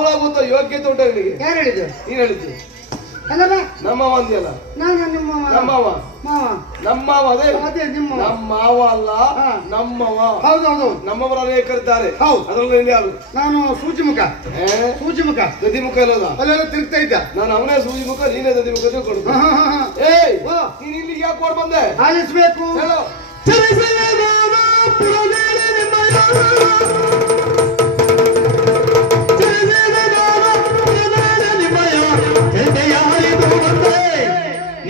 ಮಾವನಾಗುತ್ತ ಯೋಗ್ಯತೆ ಉಂಟು ಅವನಿಗೆ. ಯಾರು ಹೇಳಿದ್ರು? ನೀನ್ ಹೇಳಿದ್ದು. ಅಲ್ಲಲ್ಲ ನಮ್ಮವ ಅಂದಿಯಲ್ಲ. ನಾನು ನಿಮ್ಮ ನಮ್ಮವ. ಮಾವ. ನಮ್ಮವ ಅದೇ ನಿಮ್ಮ ನಮ್ಮವ ಅಲ್ಲ, ನಮ್ಮವ. ಹೌದೌದು. ನಮ್ಮವರ ಅನೇಕರಿದ್ದಾರೆ. ಹೌದು. ಅದರಲ್ಲಿ ಯಾರು? ನಾನು ಸೂಜಿಮುಖ. ಸೂಜಿಮುಖ ದದಿಮುಖ ಅಲ್ಲದ ಅಲ್ಲೆಲ್ಲ ತಿರುಗ್ತಾ ಇದ್ದ. ನಾನು ಅವನೇ ಸೂಜಿಮುಖ, ನೀನೇ ದದಿಮುಖ ತಿಳ್ಕೊಡುದು. ಏಯ್ ನೀನ್ ಇಲ್ಲಿಗೆ ಯಾಕೆ ಓಡ್ ಬಂದೆ? ಆಲಿಸ್ಬೇಕು. ಹೇಳು.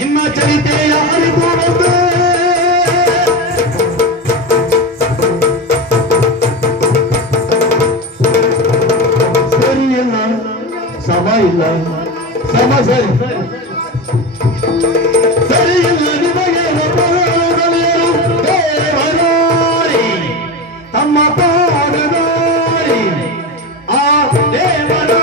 ನಿಮ್ಮ ಚರಿತೆ ಯಾರಿಗೂ ಬಂದೆ ಸರಿಯಿಲ್ಲ, ಸಮ ಇಲ್ಲ, ಸಮ ಸರಿ ಸರಿಯಿಲ್ಲ. ನಿಮಗೆ ದೇವರಾರಿ ತಮ್ಮ ಪಾದದಾರಿ ಆ ದೇವರಾರಿ.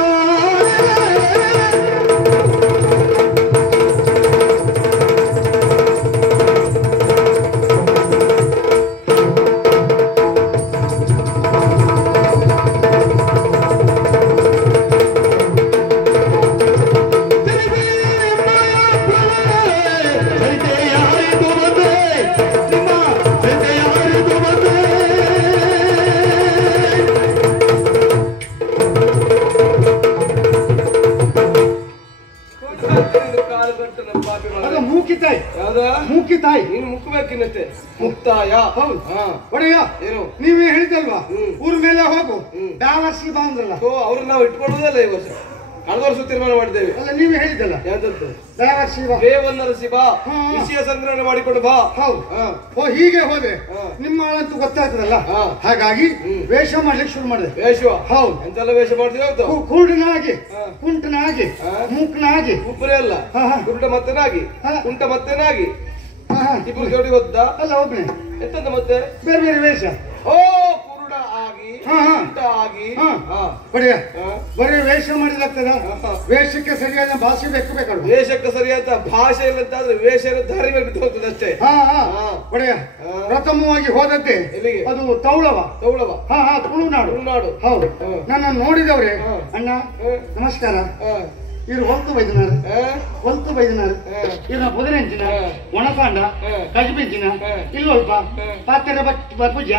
ಮೂಕಿತಾಯಿ ನೀನು ಮುಕ್ಕಬೇಕಿನ್ನತ್ತೆ. ಮುಕ್ತಾಯ. ಹೌದು. ಒಡೆಯ ಏನು ನೀವೇ ಹೇಳಿದಲ್ವಾ ಊರ ಮೇಲೆ ಹೋಗು ಡಾಲರ್ಸಿ ಬಾ ಅಂದ್ರಲ್ಲ. ಅವ್ರನ್ನ ನಾವು ಇಟ್ಕೊಳ್ಳೋದಲ್ಲ ಈ ವರ್ಷ. ಕಳೆದ ವರ್ಷ ತೀರ್ಮಾನ ಮಾಡಿದ್ದೇವೆ. ಅಲ್ಲ ನೀವೇ ಹೇಳಿದಲ್ಲ ಯಾವ್ದದ್ದು? ಡಾಲರ್ಸಿ ಬಾ, ದೇವನ್ನರಸಿ ಬಾ, ವಿಷಯ ಸಂಗ್ರಹಣೆ ಮಾಡಿಕೊಂಡು ಬಾ. ಹೌದು. ಓ ಹೀಗೆ ಹೋದ್ರೆ ನಿಮ್ಮ ಆಳಂತೂ ಗೊತ್ತಾಗ್ತದಲ್ಲ. ಹಾಗಾಗಿ ವೇಷ ಮಾಡ್ಲಿಕ್ಕೆ ಶುರು ಮಾಡಿದೆ. ವೇಷ? ಹೌದು. ಎಂತೆಲ್ಲ ವೇಷ ಮಾಡ್ತೀವಿ? ಕುರುಡನಾಗಿ, ಕುಂಟನಾಗಿ, ಮೂಕನಾಗಿ. ಉಬ್ಬರೇ ಅಲ್ಲ, ಕುರುಡ ಮತ್ತನಾಗಿ, ಕುಂಟ ಮತ್ತನಾಗಿ ಇಬ್ರು ಜೋಡಿ ಗೊತ್ತಾ? ಅಲ್ಲ ಒಬ್ಬನೇ. ಎಂತಂದ ಮತ್ತೆ ಬೇರೆ ಬೇರೆ ವೇಷ. ಓ ಕುರುಡ ಆಗಿ, ಕುಂಟ ಆಗಿ. ಒಡೆಯ ಬರೀ ವೇಷ ಮಾಡಿದಾಗ್ತದ? ವೇಷಕ್ಕೆ ಸರಿಯಾದ ಭಾಷೆ ಬೇಕಲ್ಲ. ವೇಷಕ್ಕೆ ಸರಿಯಾದ ಭಾಷೆ ಇಲ್ಲ ಅಂತಾದ್ರೆ ವೇಷ ದಾರಿ ಮೇಲೆ ಬಿಟ್ಟು ಹೋಗ್ತದೆ ಅಷ್ಟೇ. ಒಡೆಯ ಪ್ರಥಮವಾಗಿ ಹೋದದ್ದೇ ಎಲ್ಲಿಗೆ? ಅದು ತೌಳವ. ತೌಳವ? ತುಳುನಾಡು. ತುಳುನಾಡು. ಹೌದು. ನನ್ನ ನೋಡಿದವ್ರೆ ಅಣ್ಣ ನಮಸ್ಕಾರ, ಇವರು ಹೊಲ್ತು ಬೈದಿನಾರು, ಹೊಲ್ತು ಬೈದಿನಾರು, ಇವ್ರ ಬುದರೆಂಚಿನ ಒಣಕಾಂಡ ಕಜ್ಬಿಂಚಿನ ಇಲ್ಲೊಲ್ಪ ಪಾತ್ರೆ ಭುಜ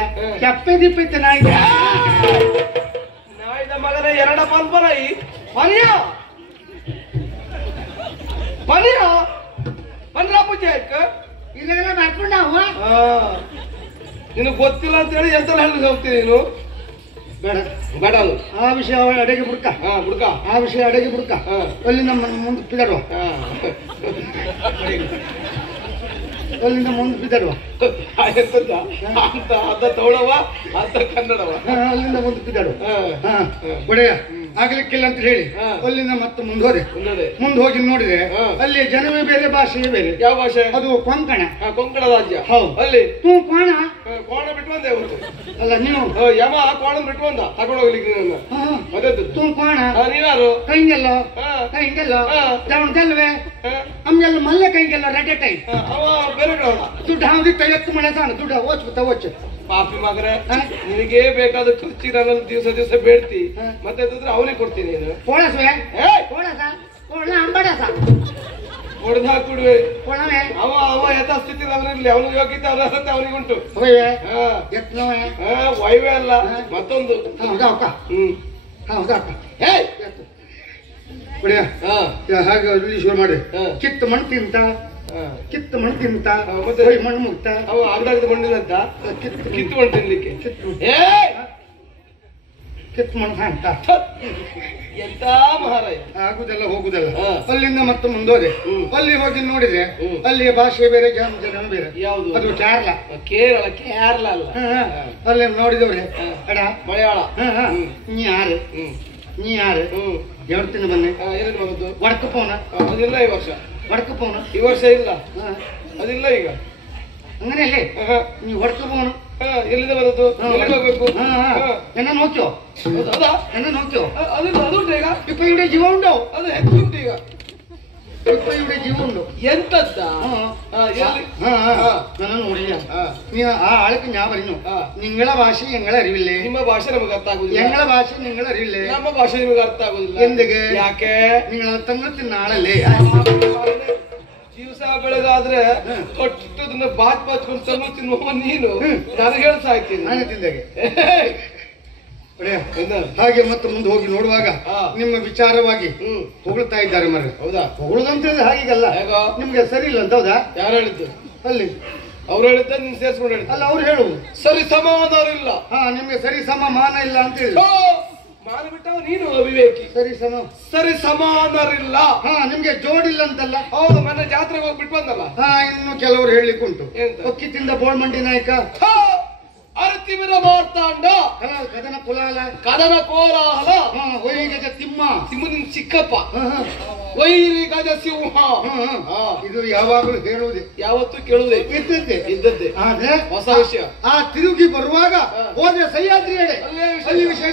ಕೆಪ್ಪೆ ದಿಪ್ಪಿತ್ತ ನಾಯಿದ ನಾಯಿದ ಮಗನ ಎರಡ ಪಲ್ಪನೈ ಪನಿಯ ಪನಿಯ ಪಂದ್ರ ಪೂಜೆ ಆಯ್ತು. ಇಲ್ಲೆಲ್ಲ ಮಾಡ್ಕೊಂಡ ನಿನಗೆ ಗೊತ್ತಿಲ್ಲ ಅಂತ ಹೇಳಿ ಎಂತೆಲ್ಲ ಹೇಳಿ ಹೋಗ್ತೀನಿ ನೀನು. ಬೇಡ ಬೇಡ ಅದು ಆ ವಿಷಯ ಅಡೆಗೆ ಬುಡ್ಕ. ಬುಡ್ಕ ಆ ವಿಷಯ ಅಡೆಗೆ ಬುಡ್ಕ. ಅಲ್ಲಿಂದ ಮುಂದೆ ಬಿದ್ದಾಡುವ, ಅಲ್ಲಿಂದ ಮುಂದೆ ಬಿದ್ದಾಡುವ. ಅಂತ ಅದ ತೌಳವ ಅಂತ ಕನ್ನಡವ. ಅಲ್ಲಿಂದ ಮುಂದೆ ಬಿದ್ದಾಡುವ. ಒಡೆಯ ಆಗ್ಲಿಕ್ಕಿಲ್ಲ ಅಂತ ಹೇಳಿ ಅಲ್ಲಿಂದ ಮತ್ತೆ ಮುಂದೋದೆ. ಮುಂದೆ ಹೋಗಿ ನೋಡಿದೆ ಅಲ್ಲಿ ಜನವೇ ಬೇರೆ, ಭಾಷೆಯೇ ಬೇರೆ. ಯಾವ ಭಾಷೆ? ಅದು ಕೊಂಕಣ. ಕೊಂಕಣ ರಾಜ್ಯ. ಹೌದು. ಅಲ್ಲಿ ಕೋಣ ಕೋಣ ಬಿಟ್ಟು ಬಂದೆ. ಅಲ್ಲ ನೀವು ಯಮ ಕೋಣ ಬಿಟ್ಟು ಬಂದ ತಗೊಂಡು ಹೋಗ್ಲಿಕ್ಕೆ ನನ್ನ ತೂ ಕೋಣ. ನೀನಾರು? ಕೈಗೆಲ್ಲ ಕೈಗೆಲ್ಲ ಜಲ್ವೆ ನಮ್ಗೆಲ್ಲ ಮಲ್ಲೆ ಕೈಗೆಲ್ಲ ರೆಡ್ ಟೈಮ್. ಅವ ಬೇರೆ ದುಡ್ಡು ಹಾವ್ದಿತ್ತ ಎತ್ತು ಮಳೆ ತಾನು ದುಡ್ಡು ಓಚ್ಬಿತ್ತ ಓಚ್. ಪಾಪಿ ಮಗನೇ, ನಿನಗೇ ಬೇಕಾದ ಖರ್ಚಿ ನಾನು ದಿವಸ ದಿವಸ ಬೇಡ್ತಿ, ಮತ್ತೆ ಅವನಿಗೆ ಕೊಡ್ತೀನಿ. ಕೋಳಸ್ವೆ ಕೋಳಸ ಕೋಳ ಅಂಬಡಸ ಹೊಡೆದು ಹಾಕ್ಬಿಡುವೆ. ಕೋಳವೆ ಅವ ಅವ ಯಥಾಸ್ಥಿತಿ ಅವನಿರ್ಲಿ, ಅವನಿಗೆ ಯೋಗ್ಯತೆ ಅವನಿಗೆ ಉಂಟು. ವೈವೇ ಅಲ್ಲ ಮತ್ತೊಂದು. ಹಾಗೆ ಶುರು ಮಾಡಿ ಕಿತ್ತು ಮಣ್ಣು ತಿಂತ, ಕಿತ್ತು ಮಣ್ಣು ತಿಂತ, ಮತ್ತೆ ಮಣ್ಣು ಮುಕ್ತ. ಅವ ಅಂದಾಜದ ಮಣ್ಣಿಲ್ಲ ಅಂತ ಕಿತ್ತು ಮಣ್ಣು ತಿನ್ಲಿಕ್ಕೆ. ಕಿತ್ತು ಮಣ್ಣು ಅಂತ ಎಂತ ಮಹಾರಾಯ ಆಗುದೆಲ್ಲ ಹೋಗುದಲ್ಲ. ಅಲ್ಲಿಂದ ಮತ್ತೆ ಮುಂದೋದೆ. ಅಲ್ಲಿ ಹೋಗಿ ನೋಡಿದೆ ಅಲ್ಲಿಯ ಭಾಷೆ ಬೇರೆ, ಜನ ಬೇರೆ. ಯಾವುದು? ಅದು ಕೇರಳ. ಕೇರಳ? ಕೇರಳ ಅಲ್ಲ. ಅಲ್ಲಿ ನೋಡಿದವ್ರೆ ಅಡ ಮಲಯಾಳ. ನೀ ಯಾರು? ನೀ ಯಾರು? ಹೇಳ್ತೀನಿ ಬನ್ನಿ. ಎಲ್ಲಿ ಬರೋದು? ವಡಕ ಪೌನ. ಅದಿಲ್ಲ ಈ ವರ್ಷ. ವಡಕ ಪೌನ ಈ ವರ್ಷ ಇಲ್ಲ, ಅದಿಲ್ಲ ಈಗ. അങ്ങനെ അല്ലേ നീ വടക്ക് പോകണം എಲ್ಲಿಂದ ಬರೋದು ಹೋಗ್ಬೇಕು എന്നെ നോക്കിയോ അതാ എന്നെ നോക്കിയോ അതുണ്ട് ಈಗ ഇപ്പൊ ഇവിടെ ജീവ ഉണ്ടോ ಅದು ಹೆಚ್ಚುಂಟು ಈಗ ಉಡುಪಿ ಜೀವ ಉಂಡು ಎಂತದ್ದ ನಾನು ನೋಡಿಲ್ಲ ನೀ ಆ ಆಳಕ್ಕೆ ഞാൻ പറഞ്ഞു നിങ്ങളെ ഭാഷ ഞങ്ങൾ അറിവില്ലേ ನಿಮ್ಮ ಭಾಷೆ ನಮಗೆ ಅರ್ಥ ಆಗುದಿಲ್ಲ ഞങ്ങളെ ഭാഷ നിങ്ങൾ അറിവില്ലേ ನಮ್ಮ ಭಾಷೆ ನಿಮಗೆ ಅರ್ಥ ಆಗುದಿಲ್ಲ ಎಂದಿಗೆ ಯಾಕೆ നിങ്ങൾ ತಂಗಳು ತಿನ್ನ ಆಳಲ್ಲೇ ದಿವಸ ಬೆಳಗಾದ್ರೆ ಕೊಟ್ಟದನ್ನ ಬಾಚ್ಕೊಂಡು ತಂಗಳು ತಿನ್ನುವ ನೀನು ನನಗೆ ಹೇಳ್ತಾ ಇದ್ದೀನಿ ನಾನು ತಿಂದಾಗೆ ಹಾಗೆ ಮತ್ತೆ ಮುಂದೆ ಹೋಗಿ ನೋಡುವಾಗ ನಿಮ್ಮ ವಿಚಾರವಾಗಿ ಹೊಗಳ್ತಾ ಇದ್ದಾರೆ ಮರ ಹೌದಾ ಹೊಗಳದಂತ ಹಾಗೀಗಲ್ಲ ನಿಮ್ಗೆ ಸರಿ ಇಲ್ಲ ಅಂತ ಹೌದಾ ಯಾರು ಹೇಳಿದ್ದು ಅಲ್ಲಿ ಅವ್ರು ಹೇಳಿದ್ದ ನೀನ್ ಸೇರ್ಸ್ಕೊಂಡು ಹೇಳಿದ್ದ ಅಲ್ಲ ಅವ್ರು ಹೇಳುವುದು ಸರಿ ಸಮಾನರಿಲ್ಲ ನಿಮ್ಗೆ ಸರಿ ಸಮ ಮಾನ ಇಲ್ಲ ಅಂತ ಹೇಳಿ ಮಾನ ಬಿಟ್ಟವ ನೀನು ಅವಿವೇಕಿ ಸರಿ ಸಮಾನರಿಲ್ಲ ನಿಮ್ಗೆ ಜೋಡಿಲ್ಲ ಅಂತಲ್ಲ ಹೌದು ಮೊನ್ನೆ ಜಾತ್ರೆಗೆ ಹೋಗ್ಬಿಟ್ಟು ಬಂದಲ್ಲ ಇನ್ನು ಕೆಲವರು ಹೇಳಲಿಕ್ಕೆ ಉಂಟು ಅಕ್ಕಿ ತಿಂದ ಬೋಳ್ಮಂಡಿ ನಾಯಕ ಅರತಿಮಿರ ಮಾರ್ತಾಂಡ ಕದನ ಕೋಲಾಹಲ ವೈರಿ ಗಜ ತಿಮ್ಮ ತಿಮ್ಮನ ಚಿಕ್ಕಪ್ಪ ವೈರಿ ಗಜ ಸಿಂಹ ಇದು ಯಾವಾಗಲೂ ಹೇಳುವುದೇ ಯಾವತ್ತೂ ಕೇಳುವುದೇ ಇದ್ದದ್ದೇ ಆದ್ರೆ ಹೊಸ ವಿಷಯ ಆ ತಿರುಗಿ ಬರುವಾಗ ಹೋದ್ರೆ ಸಹ್ಯಾದ್ರಿ ಅಲ್ಲಿ ವಿಷಯ